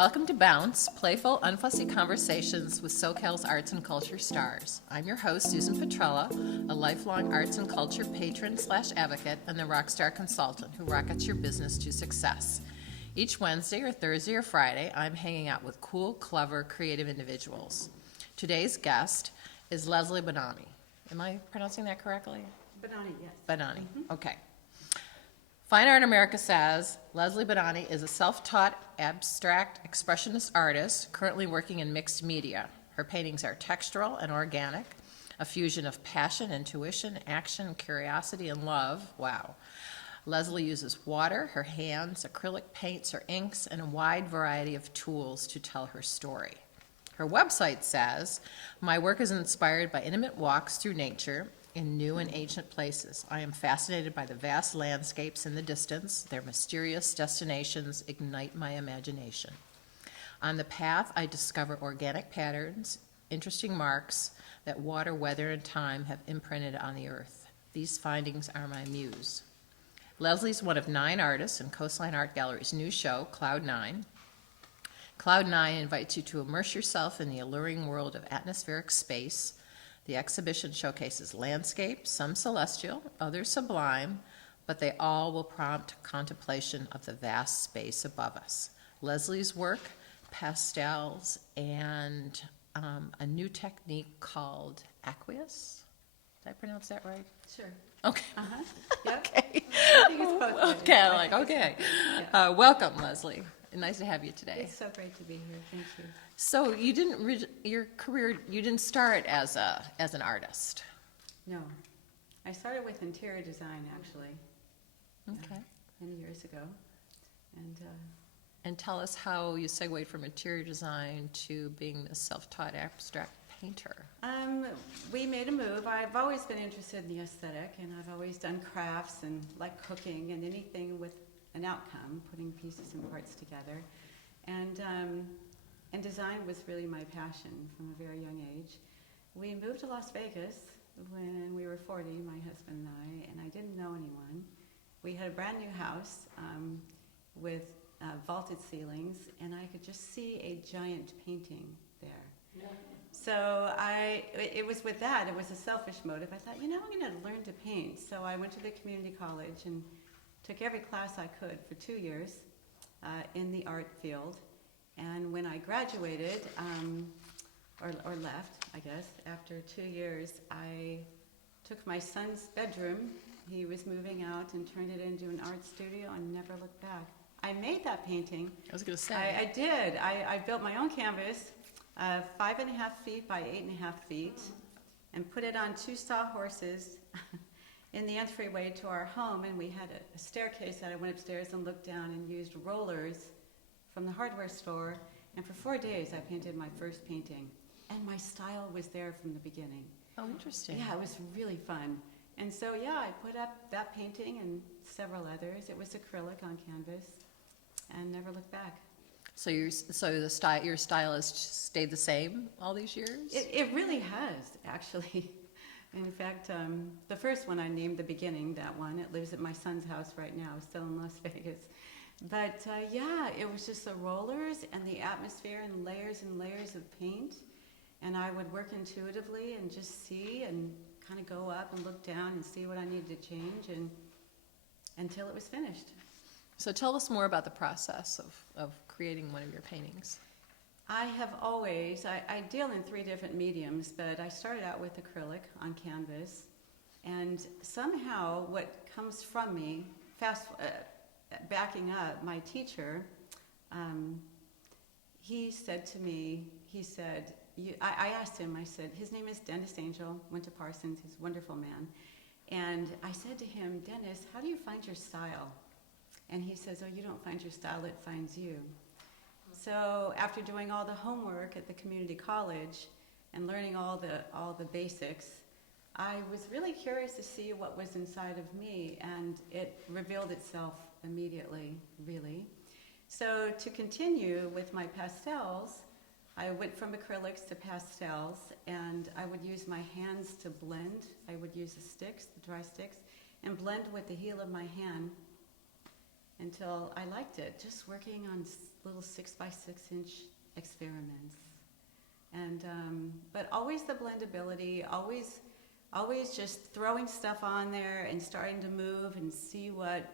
Welcome to Bounce, playful, unfussy conversations with SoCal's arts and culture stars. I'm your host, Susan Petrella, a lifelong arts and culture patron / advocate and the rockstar consultant who rockets your business to success. Each Wednesday or Thursday or Friday, I'm hanging out with cool, clever, creative individuals. Today's guest is Lesli Bonanni. Am I pronouncing that correctly? Bonanni, yes. Bonanni, okay. Fine Art America says Lesli Bonanni is a self-taught abstract expressionist artist currently working in mixed media. Her paintings are textural and organic, a fusion of passion, intuition, action, curiosity, and love. Wow. Lesli uses water, her hands, acrylic paints, or inks, and a wide variety of tools to tell her story. Her website says, "My work is inspired by intimate walks through nature in new and ancient places. I am fascinated by the vast landscapes in the distance. Their mysterious destinations ignite my imagination. On the path, I discover organic patterns, interesting marks that water, weather, and time have imprinted on the earth. These findings are my muse." Lesli's one of 9 artists in Coastline Art Gallery's new show, Cloud 9. Cloud 9 invites you to immerse yourself in the alluring world of atmospheric space. The exhibition showcases landscapes, some celestial, others sublime, but they all will prompt contemplation of the vast space above us. Lesli's work, pastels, and a new technique called aqueous. Did I pronounce that right? Sure. Okay. Yep. Okay. I think it's both ways. Okay, I'm like, okay. Yeah. Welcome, Lesli. Nice to have you today. It's so great to be here. Thank you. So you your career, you didn't start as an artist. No. I started with interior design, actually. Okay. Many years ago. And tell us how you segued from interior design to being a self-taught abstract painter. We made a move. I've always been interested in the aesthetic, and I've always done crafts and like cooking and anything with an outcome, putting pieces and parts together. And design was really my passion from a very young age. We moved to Las Vegas when we were 40, my husband and I didn't know anyone. We had a brand new house with vaulted ceilings, and I could just see a giant painting there. Yeah. So it was with that, it was a selfish motive. I thought, I'm going to learn to paint. So I went to the community college and took every class I could for 2 years in the art field. And when I graduated, or left, I guess, after 2 years, I took my son's bedroom. He was moving out and turned it into an art studio and never looked back. I made that painting. I was going to say. I did. I built my own canvas, 5.5 feet by 8.5 feet, and put it on 2 sawhorses in the entryway to our home. And we had a staircase that I went upstairs and looked down and used rollers from the hardware store. And for 4 days, I painted my first painting. And my style was there from the beginning. Oh, interesting. Yeah, it was really fun. And so, I put up that painting and several others. It was acrylic on canvas and never looked back. So your style has stayed the same all these years? It really has, actually. In fact, the first one I named The Beginning, that one. It lives at my son's house right now, still in Las Vegas. But it was just the rollers and the atmosphere and layers of paint. And I would work intuitively and just see and kind of go up and look down and see what I needed to change until it was finished. So tell us more about the process of creating one of your paintings. I have always, I deal in 3 different mediums, but I started out with acrylic on canvas. And somehow what comes from me, backing up, my teacher, he said to me, I asked him, I said, his name is Dennis Angel, went to Parsons, he's a wonderful man. And I said to him, "Dennis, how do you find your style?" And he says, "Oh, you don't find your style, it finds you." So after doing all the homework at the community college and learning all the basics, I was really curious to see what was inside of me, and it revealed itself immediately, really. So to continue with my pastels, I went from acrylics to pastels, and I would use my hands to blend. I would use the sticks, the dry sticks, and blend with the heel of my hand. until I liked it, just working on little 6 by 6 inch experiments. And, but always the blendability, always just throwing stuff on there and starting to move and see what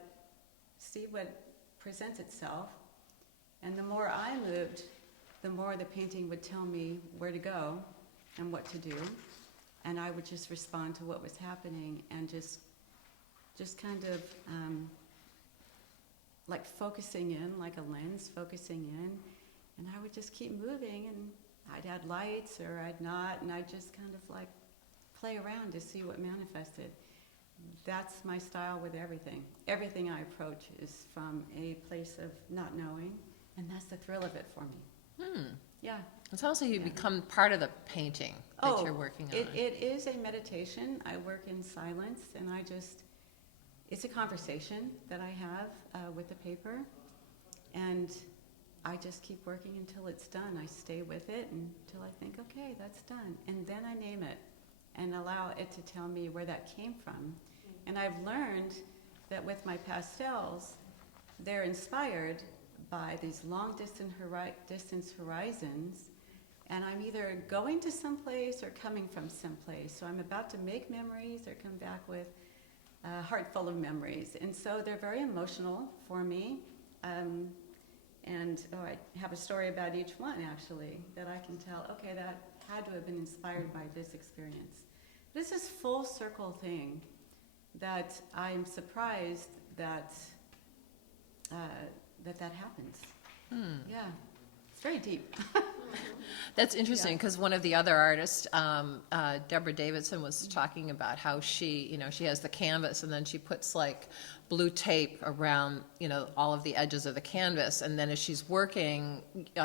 presents itself. And the more I moved, the more the painting would tell me where to go and what to do. And I would just respond to what was happening and just kind of like focusing in, like a lens focusing in. And I would just keep moving, and I'd add lights or I'd not, and I'd just kind of like play around to see what manifested. That's my style with everything. Everything I approach is from a place of not knowing, and that's the thrill of it for me. Yeah. It sounds like you become part of the painting that you're working on. It is a meditation. I work in silence, and it's a conversation that I have with the paper, and I just keep working until it's done. I stay with it until I think, okay, that's done. And then I name it and allow it to tell me where that came from. And I've learned that with my pastels, they're inspired by these long distance horizons, and I'm either going to someplace or coming from someplace. So I'm about to make memories or come back with a heart full of memories. And so they're very emotional for me. I have a story about each one, actually, that I can tell, okay, that had to have been inspired by this experience. This is full circle thing that I'm surprised that that happens. Yeah, it's very deep. That's interesting, because one of the other artists, Deborah Davidson, was talking about how she has the canvas, and then she puts like blue tape around, all of the edges of the canvas, and then as she's working,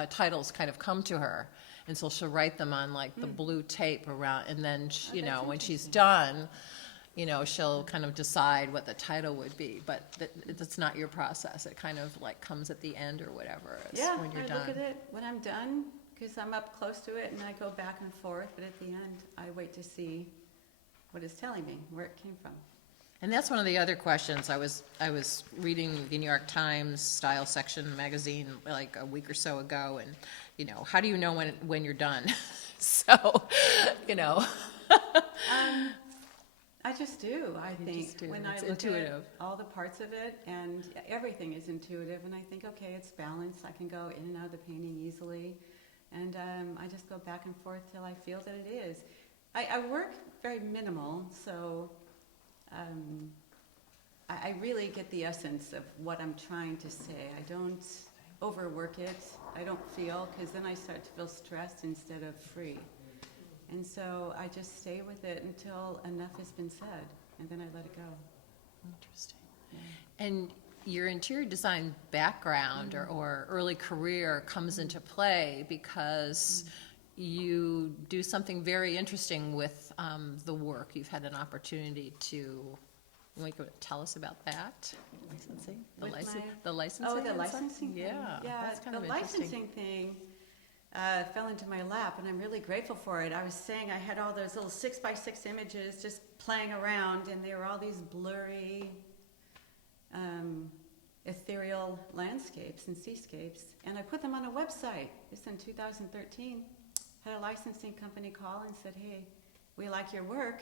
titles kind of come to her, and so she'll write them on like the blue tape around, and then when she's done, she'll kind of decide what the title would be, but that's not your process. It kind of like comes at the end or whatever. When you're I done. look at it when I'm done, because I'm up close to it, and I go back and forth, but at the end, I wait to see what it's telling me, where it came from. And that's one of the other questions. I was reading the New York Times style section magazine like a week or so ago, and how do you know when you're done? So, I just do. I think when I It's look intuitive. at all the parts of it, and everything is intuitive, and I think, okay, it's balanced. I can go in and out of the painting easily, and I just go back and forth till I feel that it is. I work very minimal, so I really get the essence of what I'm trying to say. I don't overwork it. I don't feel, because then I start to feel stressed instead of free. And so I just stay with it until enough has been said, and then I let it go. Interesting. Yeah. And your interior design background or early career comes into play because you do something very interesting with the work. You've had an opportunity to. You want to tell us about that? Licensing? The licensing? Oh, the licensing thing? Yeah, that's kind of the interesting. licensing thing fell into my lap, and I'm really grateful for it. I was saying I had all those little 6x6 images just playing around, and they were all these blurry, ethereal landscapes and seascapes, and I put them on a website. It's in 2013. Had a licensing company call and said, hey, we like your work,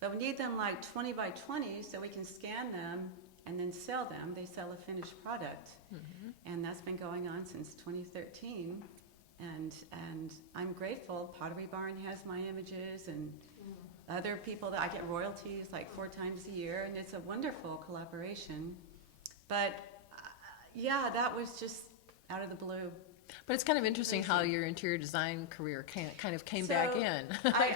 but we need them like 20 by 20 so we can scan them and then sell them. They sell a finished product. And that's been going on since 2013. And I'm grateful. Pottery Barn has my images, and other people that I get royalties like 4 times a year, and it's a wonderful collaboration. But that was just out of the blue. But it's kind of interesting how your interior design career kind of came back in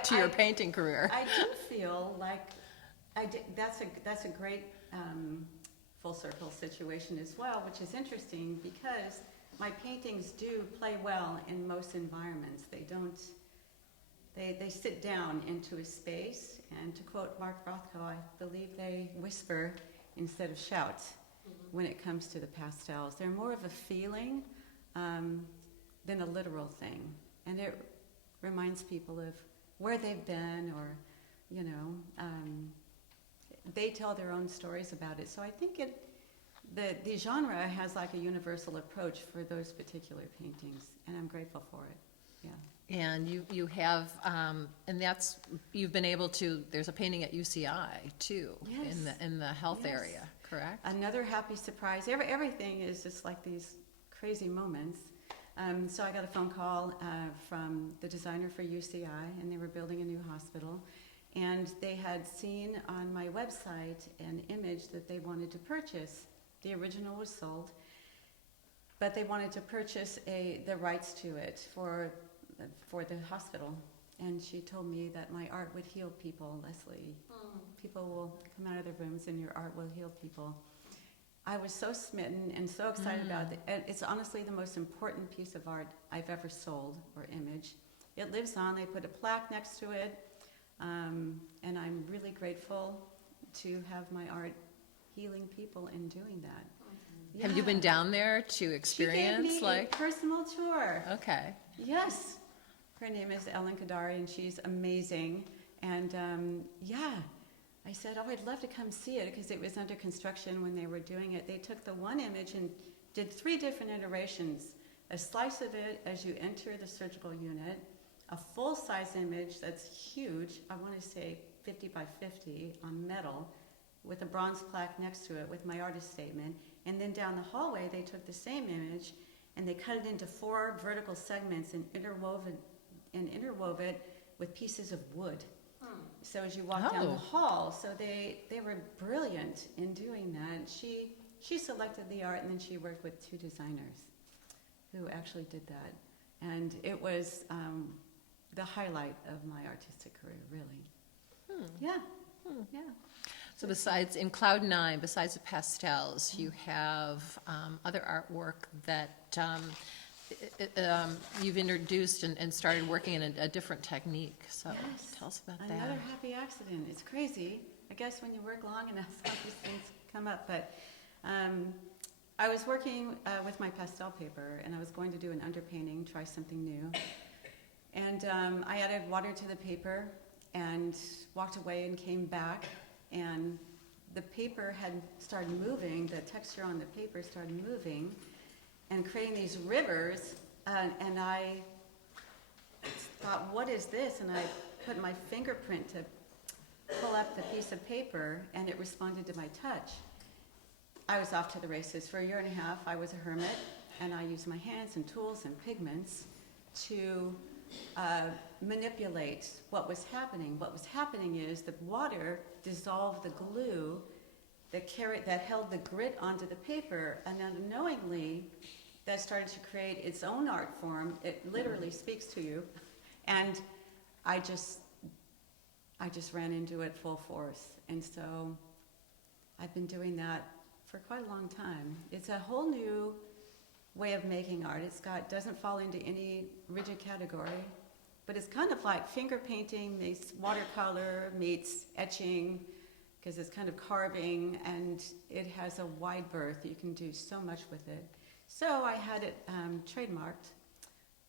to your painting career. I do feel like that's a great full circle situation as well, which is interesting because my paintings do play well in most environments. They sit down into a space, and to quote Mark Rothko, I believe they whisper instead of shout when it comes to the pastels. They're more of a feeling than a literal thing, and it reminds people of where they've been, or they tell their own stories about it. So I think the genre has like a universal approach for those particular paintings, and I'm grateful for it. Yeah. And you have, and you've been able to, there's a painting at UCI too, Yes. in the health Yes. area, correct? Another happy surprise. Everything is just like these crazy moments. So I got a phone call from the designer for UCI, and they were building a new hospital. And they had seen on my website an image that they wanted to purchase. The original was sold, but they wanted to purchase the rights to it for the hospital. And she told me that my art would heal people, Leslie. People will come out of their rooms and your art will heal people. I was so smitten and so excited about it. And it's honestly the most important piece of art I've ever sold, or image. It lives on. They put a plaque next to it. And I'm really grateful to have my art healing people and doing that. Yeah. Have you been down there to experience? She gave me a personal tour. Okay. Yes. Her name is Ellen Kadari, and she's amazing. And I said, oh, I'd love to come see it, because it was under construction when they were doing it. They took the one image and did 3 different iterations. A slice of it as you enter the surgical unit, a full-size image that's huge, I want to say 50 by 50 on metal, with a bronze plaque next to it with my artist statement. And then down the hallway, they took the same image and they cut it into 4 vertical segments and interwove it with pieces of wood. So as you walk down the hall, so they were brilliant in doing that. She selected the art, and then she worked with 2 designers who actually did that. And it was the highlight of my artistic career, really. Yeah. Yeah. So besides, in Cloud 9, besides the pastels, you have other artwork that you've introduced and started working in a different technique. So Yes. tell us about Another that. happy accident. It's crazy. I guess when you work long enough, some of these things come up. But I was working with my pastel paper, and I was going to do an underpainting, try something new. And I added water to the paper and walked away and came back, and the paper had started moving. The texture on the paper started moving and creating these rivers, and I thought, what is this? And I put my fingerprint to pull up the piece of paper, and it responded to my touch. I was off to the races. For a year and a half, I was a hermit, and I used my hands and tools and pigments to manipulate what was happening. What was happening is the water dissolved the glue that held the grit onto the paper, and unknowingly, that started to create its own art form. It literally speaks to you, and I just ran into it full force. And so I've been doing that for quite a long time. It's a whole new way of making art. Doesn't fall into any rigid category, but it's kind of like finger painting meets watercolor meets etching, because it's kind of carving, and it has a wide berth. You can do so much with it. So I had it trademarked,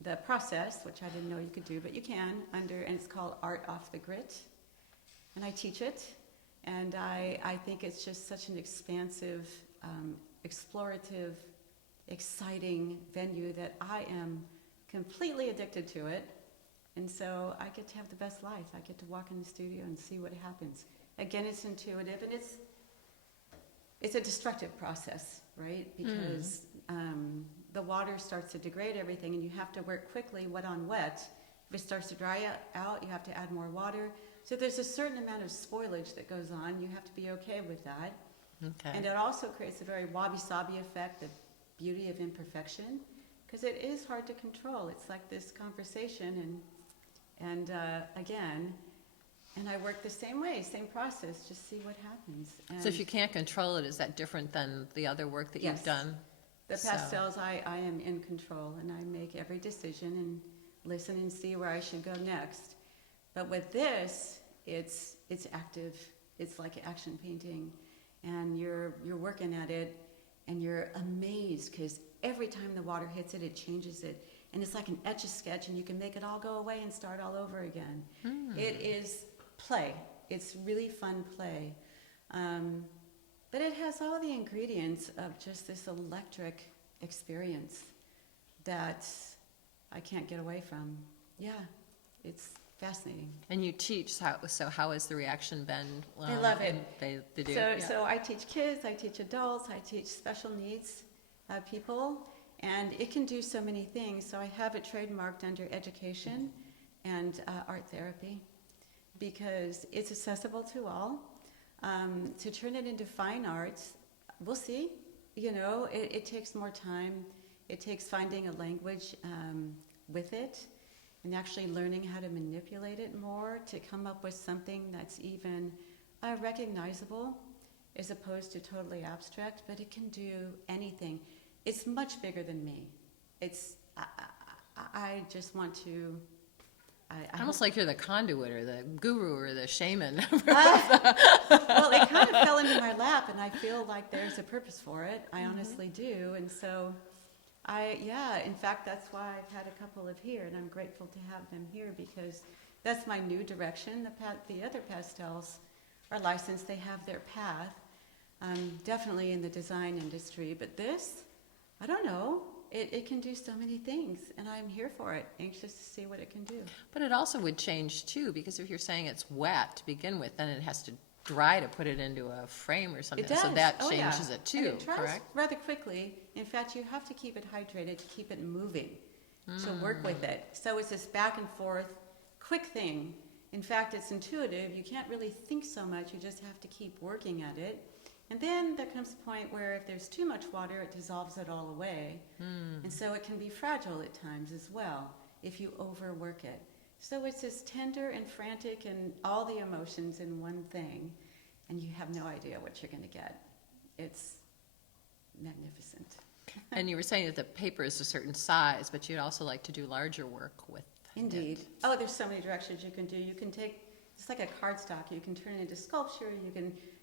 the process, which I didn't know you could do, but you can, and it's called Art Off the Grit. And I teach it, and I think it's just such an expansive, explorative, exciting venue that I am completely addicted to it. And so I get to have the best life. I get to walk in the studio and see what happens. Again, it's intuitive, and it's a destructive process, right? Because the water starts to degrade everything, and you have to work quickly, wet on wet. If it starts to dry out, you have to add more water. So there's a certain amount of spoilage that goes on. You have to be okay with that. Okay. And it also creates a very wabi-sabi effect, the beauty of imperfection, because it is hard to control. It's like this conversation, and again, and I work the same way, same process, just see what happens. And So if you can't control it, is that different than the other work that Yes. you've done? the So- pastels, I am in control, and I make every decision and listen and see where I should go next. But with this, it's active. It's like action painting, and you're working at it, and you're amazed because every time the water hits it, it changes it, and it's like an etch-a-sketch, and you can make it all go away and start all over again. It is play. It's really fun play. But it has all the ingredients of just this electric experience that I can't get away from. Yeah, it's fascinating. And you teach, so how has the reaction been? They love it. They do? So, Yeah. so I teach kids, I teach adults, I teach special needs people, and it can do so many things. So I have it trademarked under education and art therapy because it's accessible to all. To turn it into fine arts, we'll see. You know, it takes more time. It takes finding a language with it and actually learning how to manipulate it more to come up with something that's even recognizable as opposed to totally abstract, but it can do anything. It's much bigger than me. I just want to... Almost like you're the conduit or the guru or the shaman. Well, it kind of fell into my lap, and I feel like there's a purpose for it. I honestly do. And so, in fact, that's why I've had a couple of here, and I'm grateful to have them here because that's my new direction. The other pastels are licensed. They have their path, definitely in the design industry. But this, I don't know. It can do so many things, and I'm here for it, anxious to see what it can do. But it also would change too, because if you're saying it's wet to begin with, then it has to dry to put it into a frame or something. It does. So that Oh, changes yeah. it too, And it dries correct? rather quickly. In fact, you have to keep it hydrated to keep it moving, to work with it. So it's this back and forth, quick thing. In fact, it's intuitive. You can't really think so much. You just have to keep working at it. And then there comes a point where if there's too much water, it dissolves it all away. And so it can be fragile at times as well if you overwork it. So it's this tender and frantic and all the emotions in one thing, and you have no idea what you're going to get. It's magnificent. And you were saying that the paper is a certain size, but you'd also like to do larger work with Indeed. it. Oh, there's so many directions you can do. You can take, it's like a cardstock. You can turn it into sculpture.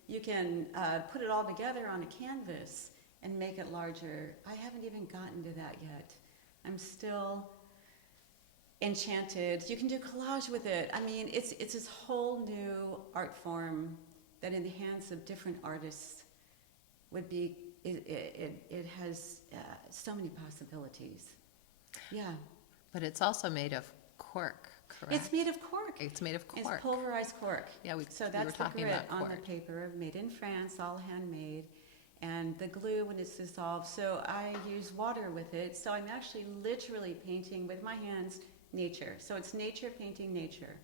You can put it all together on a canvas and make it larger. I haven't even gotten to that yet. I'm still enchanted. You can do collage with it. I mean, it's this whole new art form that in the hands of different artists would be, it has so many possibilities. Yeah. But it's also made of cork, correct? It's made of cork. It's made of cork. It's pulverized cork. Yeah, So we that's were the talking grit about on the cork. paper, made in France, all handmade, and the glue when it's dissolved. So I use water with it. So I'm actually literally painting with my hands nature. So it's nature painting nature.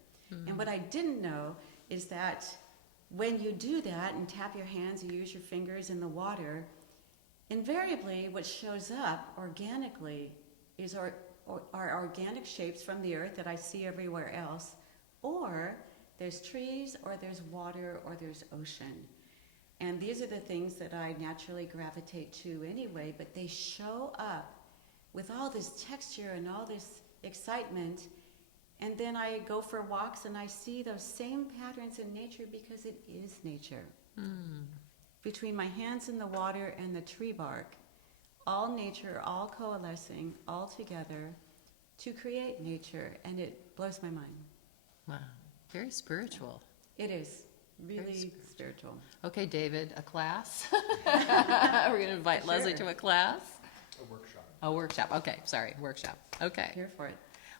And what I didn't know is that when you do that and tap your hands, you use your fingers in the water, invariably what shows up organically is our organic shapes from the earth that I see everywhere else, or there's trees, or there's water, or there's ocean. And these are the things that I naturally gravitate to anyway, but they show up with all this texture and all this excitement, and then I go for walks and I see those same patterns in nature because it is nature. Between my hands in the water and the tree bark, all nature, all coalescing, all together to create nature, and it blows my mind. Wow, very spiritual. It is Very really spiritual. Okay, David, a class? We're going to invite Leslie Sure. to a class? A workshop. A workshop, okay, sorry, workshop. Okay. Here for it.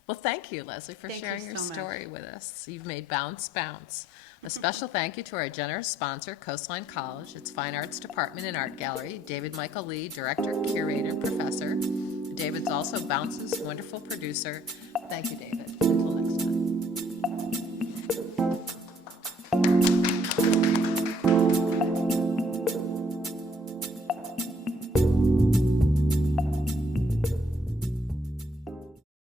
Well, thank you, Leslie, for Thank you sharing your so much. story with us. You've made bounce bounce. A special thank you to our generous sponsor, Coastline College, its Fine Arts Department and Art Gallery, David Michael Lee, Director, Curator, Professor. David's also Bounce's wonderful producer. Thank you, David.